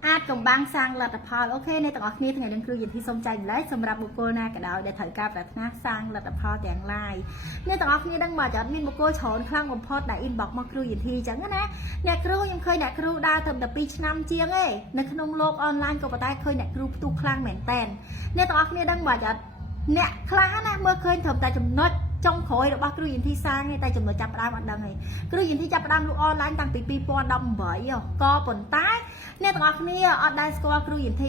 អាចកំបាំងសាងលទ្ធផលអូខេអ្នកទាំងអស់គ្នាថ្ងៃនេះគ្រូយន្តទីសូមចែកម្លែកសម្រាប់បុគ្គលណាក៏ដោយដែលត្រូវការប្រាថ្នាសាងលទ្ធផលទាំងឡាយអ្នកទាំងអស់គ្នាដឹងមកចាត់មានបុគ្គលច្រើនខ្លាំងបំផុតដែល inbox មកគ្រូយន្តទីអញ្ចឹងណាអ្នកគ្រូខ្ញុំឃើញអ្នកគ្រូដើរទៅ12ឆ្នាំជាងឯងនៅក្នុងโลกអនឡាញក៏ប៉ុន្តែឃើញអ្នកគ្រូផ្ទុះខ្លាំងមែនតែនអ្នកទាំងអស់គ្នាដឹងមកចាត់អ្នកខ្លះណាមើលឃើញត្រឹមតែចំណុចចុងក្រោយរបស់គ្រូយន្តទីសាងតែចំណុចចាប់ផ្ដើមអត់ដឹងទេគ្រូយន្តទីចាប់ផ្ដើមលក់អនឡាញតាំងពី2018ក៏ប៉ុន្តែអ្នកទាំងអស់គ្នាអត់ដែលស្គាល់គ្រូយន្តទី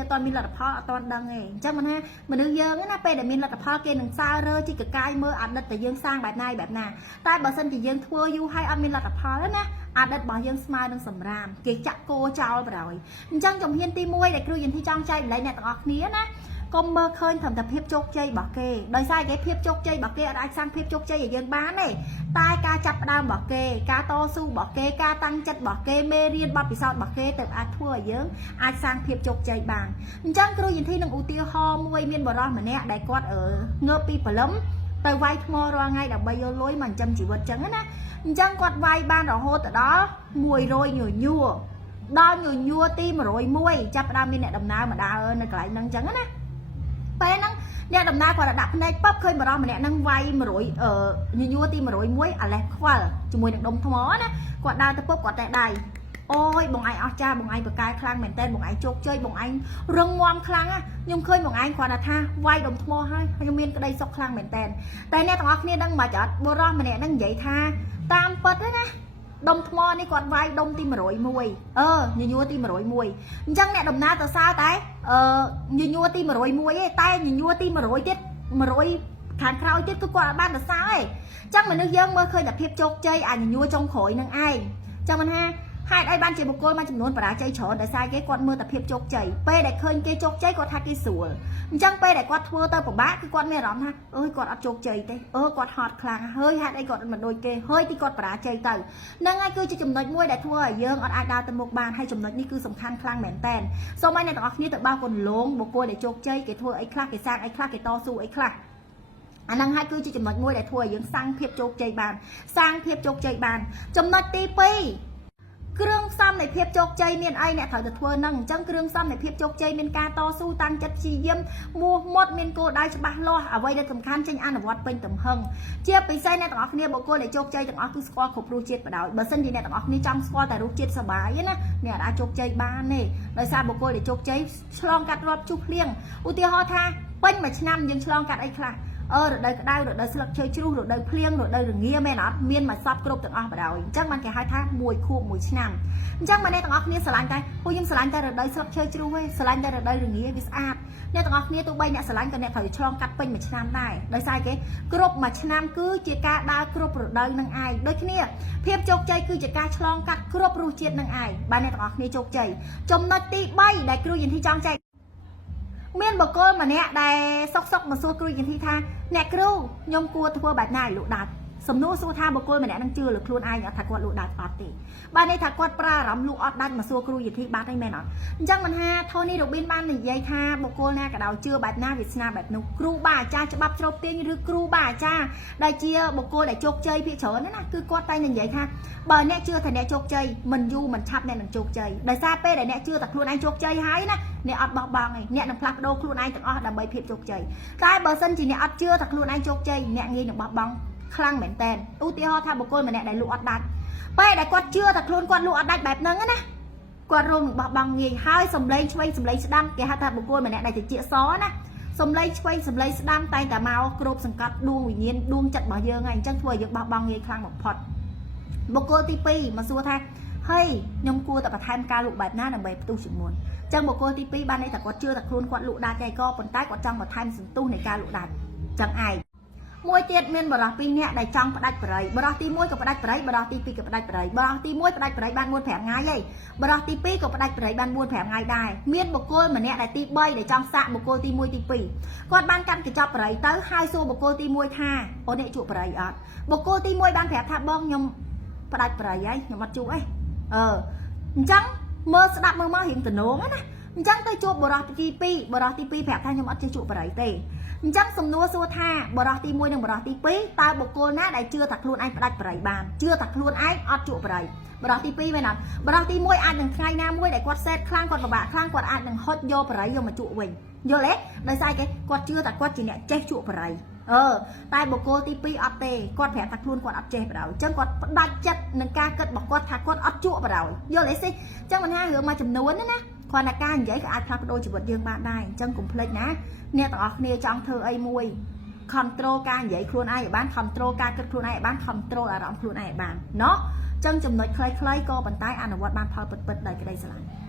អត់ទាន់មានលទ្ធផលអត់ទាន់ដឹងទេអញ្ចឹងមិនថាមនុស្សយើងណាពេលដែលមានលទ្ធផលគេនឹងសើរើជីកកាយមើលអតីតតែយើងសាងបែបណាតែបើសិនជាយើងធ្វើយូរហើយអត់មានលទ្ធផលណាអតីតរបស់យើងស្មើនឹងសម្រាមគេចាក់គោចោលប្រហើយអញ្ចឹងជំហានទី1ដែលគ្រូយន្តទីចង់ចែកម្លែកអ្នកទាំងអស់គ្នាណាកុំមើលឃើញត្រឹមតែភាពជោគជ័យរបស់គេដោយសារគេភាពជោគជ័យរបស់គេអត់អាចសាងភាពជោគជ័យឲ្យយើងបានទេតែការចាប់ផ្ដើមរបស់គេការតស៊ូរបស់គេការតាំងចិត្តរបស់គេមេរៀនបទពិសោធន៍របស់គេទៅអាចធ្វើឲ្យយើងអាចសាងភាពជោគជ័យបានអញ្ចឹងគ្រូយន្តទីនឹងឧទាហរណ៍មួយមានបរិសម្នាក់ដែលគាត់ងើបពីព្រលឹមទៅវាយថ្មរាល់ថ្ងៃដើម្បីយកលុយមកចិញ្ចឹមជីវិតអញ្ចឹងណាអញ្ចឹងគាត់វាយបានរហូតដល់100ញញួរដល់ញញួរទី101ចាប់ផ្ដើមមានអ្នកដំណើរមកដើរនៅកន្លែងហ្នឹងអញ្ចឹងណាពេលហ្នឹងអ្នកដំណើរគាត់ដាក់ភ្នែកប៉បឃើញបរិសម្នាក់ហ្នឹងវាយ100ញញួរទី101អាលេះខ្វល់ជាមួយនឹងដុំថ្មណាគាត់ដើរទៅពុបគាត់តែដៃអូយបងឯងអស់ចាបងឯងបកកែខ្លាំងមែនតើបងឯងជោគជ័យបងឯងរឹងមាំខ្លាំងណាខ្ញុំឃើញបងឯងគាត់ថាវាយដុំថ្មហើយខ្ញុំមានក្តីសុខខ្លាំងមែនតើតែអ្នកទាំងអស់គ្នាដឹងមកអត់បុរសម្នាក់ហ្នឹងនិយាយថាតាមពិតណាដុំថ្មនេះគាត់វាយដុំទី101ញញួរទី101អញ្ចឹងអ្នកដំណើរទៅសើតែញញួរទី101ទេតែញញួរទី100ទៀត100ខាងក្រោយទៀតគឺគាត់អត់បានទៅសើទេអញ្ចឹងមនុស្សយើងមើលឃើញតែភាពជោគជ័យញញួរចុងក្រោយនឹងឯងអញ្ចឹងមិនថាហេតុអីបានជាបុគ្គលមួយចំនួនបរាជ័យច្រើនដោយសារគេគាត់មើលតែភាពជោគជ័យពេលដែលឃើញគេជោគជ័យគាត់ថាគេស្រួលអញ្ចឹងពេលដែលគាត់ធ្វើទៅពិបាកគឺគាត់មានអារម្មណ៍ថាអើយគាត់អត់ជោគជ័យទេគាត់ហត់ខ្លាំងហើយហេតុអីគាត់មិនដូចគេហើយទីគាត់បរាជ័យទៅហ្នឹងហើយគឺជាចំណុចមួយដែលធ្វើឲ្យយើងអត់អាចដើរទៅមុខបានហើយចំណុចនេះគឺសំខាន់ខ្លាំងមែនតើសូមឲ្យអ្នកទាំងអស់គ្នាទៅបើកគន្លងបុគ្គលដែលជោគជ័យគេធ្វើអីខ្លះគេសាងអីខ្លះគេតស៊ូអីខ្លះអាហ្នឹងហើយគឺជាចំណុចមួយដែលធ្វើឲ្យយើងសាងភាពជោគជ័យបានចំណុចទី2គ្រឿងផ្សំនៃភាពជោគជ័យមានអីអ្នកត្រូវទៅធ្វើហ្នឹងអញ្ចឹងគ្រឿងផ្សំនៃភាពជោគជ័យមានការតស៊ូតាំងចិត្តព្យាយាមមោះមុតមានគោលដៅច្បាស់លាស់អ្វីដែលសំខាន់ចេញអនុវត្តពេញទំហឹងជាពិសេសអ្នកទាំងអស់គ្នាបុគ្គលដែលជោគជ័យទាំងអស់គឺស្គាល់គ្រប់រសជាតិបដ ாய் បើសិនជាអ្នកទាំងអស់គ្នាចង់ស្គាល់តែរសជាតិសប្បាយណាអ្នកអាចជោគជ័យបានទេដោយសារបុគ្គលដែលជោគជ័យឆ្លងកាត់រាប់ជុះភ្លៀងឧទាហរណ៍ថាពេញមួយឆ្នាំយើងឆ្លងកាត់អីខ្លះរដូវក្តៅរដូវស្លឹកឈើជ្រុះរដូវភ្លៀងរដូវរងាមែនអត់មានមកសពគ្រប់ទាំងអស់បដ ாய் អញ្ចឹងបានគេហៅថាមួយខួបមួយឆ្នាំអញ្ចឹងមកអ្នកទាំងអស់គ្នាស្រឡាញ់តែខ្ញុំស្រឡាញ់តែរដូវស្លឹកឈើជ្រុះទេស្រឡាញ់តែរដូវរងាវាស្អាតអ្នកទាំងអស់គ្នាទោះបីអ្នកស្រឡាញ់ក៏អ្នកត្រូវឆ្លងកាត់ពេញមួយឆ្នាំដែរដោយសារគេគ្រប់មួយឆ្នាំគឺជាការដើរគ្រប់រដូវនឹងឯងដូចគ្នាភាពជោគជ័យគឺជាការឆ្លងកាត់គ្រប់រសជាតិនឹងឯងបាទអ្នកទាំងអស់គ្នាជោគជ័យចំណុចទី3ដែលគ្រូយន្តទីចង់ចែកមានបុគ្គលម្នាក់ដែលសុកមកសួរគ្រូយន្តទីថាអ្នកគ្រូខ្ញុំគួរធ្វើបែបណាឲ្យលក់ដាច់សំណួរសួរថាបុគ្គលម្នាក់នឹងជឿលើខ្លួនឯងអត់ថាគាត់លក់ដាច់អត់ទេបាទនេះថាគាត់ប្រើអារម្មណ៍លក់អត់ដាច់មកសួរគ្រូយន្តទីបាត់ហើយមែនអត់អញ្ចឹងមិនថាថូនីរូប៊ីនបាននិយាយថាបុគ្គលណាក៏ដោយជឿបែបណាវាសនាបែបនោះគ្រូបាអាចារ្យច្បាប់ជ្រោបទាញឬគ្រូបាអាចារ្យដែលជាបុគ្គលដែលជោគជ័យភាគច្រើនណាគឺគាត់តែនិយាយថាបើអ្នកជឿថាអ្នកជោគជ័យមិនយូរមិនឆាប់អ្នកនឹងជោគជ័យដោយសារពេលដែលអ្នកជឿថាខ្លួនឯងជោគជ័យហើយណាអ្នកអត់បោះបង់ទេអ្នកនឹងផ្លាស់ប្ដូរខ្លួនឯងទាំងអស់ដើម្បីភាពជោគជ័យតែបើសិនជាអ្នកអត់ជឿថាខ្លួនឯងជោគជ័យអ្នកងាយនឹងបោះបង់ខ្លាំងមែនតើឧទាហរណ៍ថាបុគ្គលម្នាក់ដែលលក់អត់ដាច់ពេលដែលគាត់ជឿថាខ្លួនគាត់លក់អត់ដាច់បែបហ្នឹងណាគាត់រងនឹងបោះបង់ងាយហើយសំឡេងឆ្វេងសំឡេងស្ដាំគេហៅថាបុគ្គលម្នាក់ដែលជាសណាសំឡេងឆ្វេងសំឡេងស្ដាំតែងតែមកគ្របសង្កត់ដួងវិញ្ញាណដួងចិត្តរបស់យើងហើយអញ្ចឹងធ្វើឲ្យយើងបោះបង់ងាយខ្លាំងបំផុតបុគ្គលទី2មកសួរថាហើយខ្ញុំគួរតែបន្ថែមការលក់បែបណាដើម្បីផ្ទុះជាងមុនអញ្ចឹងបុគ្គលទី2បានន័យថាគាត់ជឿថាខ្លួនគាត់លក់ដាច់តែក៏ប៉ុន្តែគាត់ចង់បន្ថែមសន្ទុះនៃការលក់ដាច់អញ្ចឹងឯងមួយទៀតមានបរិស2នាក់ដែលចង់ផ្ដាច់បរិយបរិសទី1ក៏ផ្ដាច់បរិយបរិសទី2ក៏ផ្ដាច់បរិយបរិសទី1ផ្ដាច់បរិយបាន4-5ថ្ងៃហើយបរិសទី2ក៏ផ្ដាច់បរិយបាន4-5ថ្ងៃដែរមានបុគ្គលម្នាក់ដែលទី3ដែលចង់សាកបុគ្គលទី1ទី2គាត់បានកាន់កញ្ចប់បរិយទៅហើយសួរបុគ្គលទី1ថាអូនអ្នកជួបបរិយអត់បុគ្គលទី1បានប្រាប់ថាបងខ្ញុំផ្ដាច់បរិយហើយខ្ញុំអត់ជួបទេអញ្ចឹងមើលស្ដាប់មើលមករៀងតំណងណាអញ្ចឹងទៅជួបបរិសទី2ប្រាប់ថាខ្ញុំអត់ចេះជួបបរិយទេអ chắc sầm nua xua tha bờ rò ti môi đừng bờ rò ti pí ta bộ cô ná đại chưa thật luôn anh đặt bưởi bàn chưa thật luôn anh ọt trụ bưởi bờ rò ti pí vậy nào bờ rò ti môi anh đừng khai nam môi đại quạt xét khang quạt bạ khang quạt anh đừng hot vô bưởi vô mà trụ mình vô lẽ đời sai cái quạt chưa thật quạt chỉ nè che trụ bưởi tai bộ cô ti pi ọt tê quạt phẻ thật luôn quạt ọt che bưởi chân quạt đặt chất nâng ca cất bọc quạt thật quạt ọt trụ bưởi vô lẽ xí chân mình hai hướng mà chấm nấu nữa nè còn là ca vậy cái ai khác đôi chỉ vật dương bạn này chân cùng plek ná nè tao nè trong thơ ai mùi control ca vậy luôn ai bán control ca cất luôn ai bán control là rộng luôn ai bán nó chân chấm nói clay clay co bàn tay ăn ở vật bàn phơi bật bật đầy cái đây sẽ lại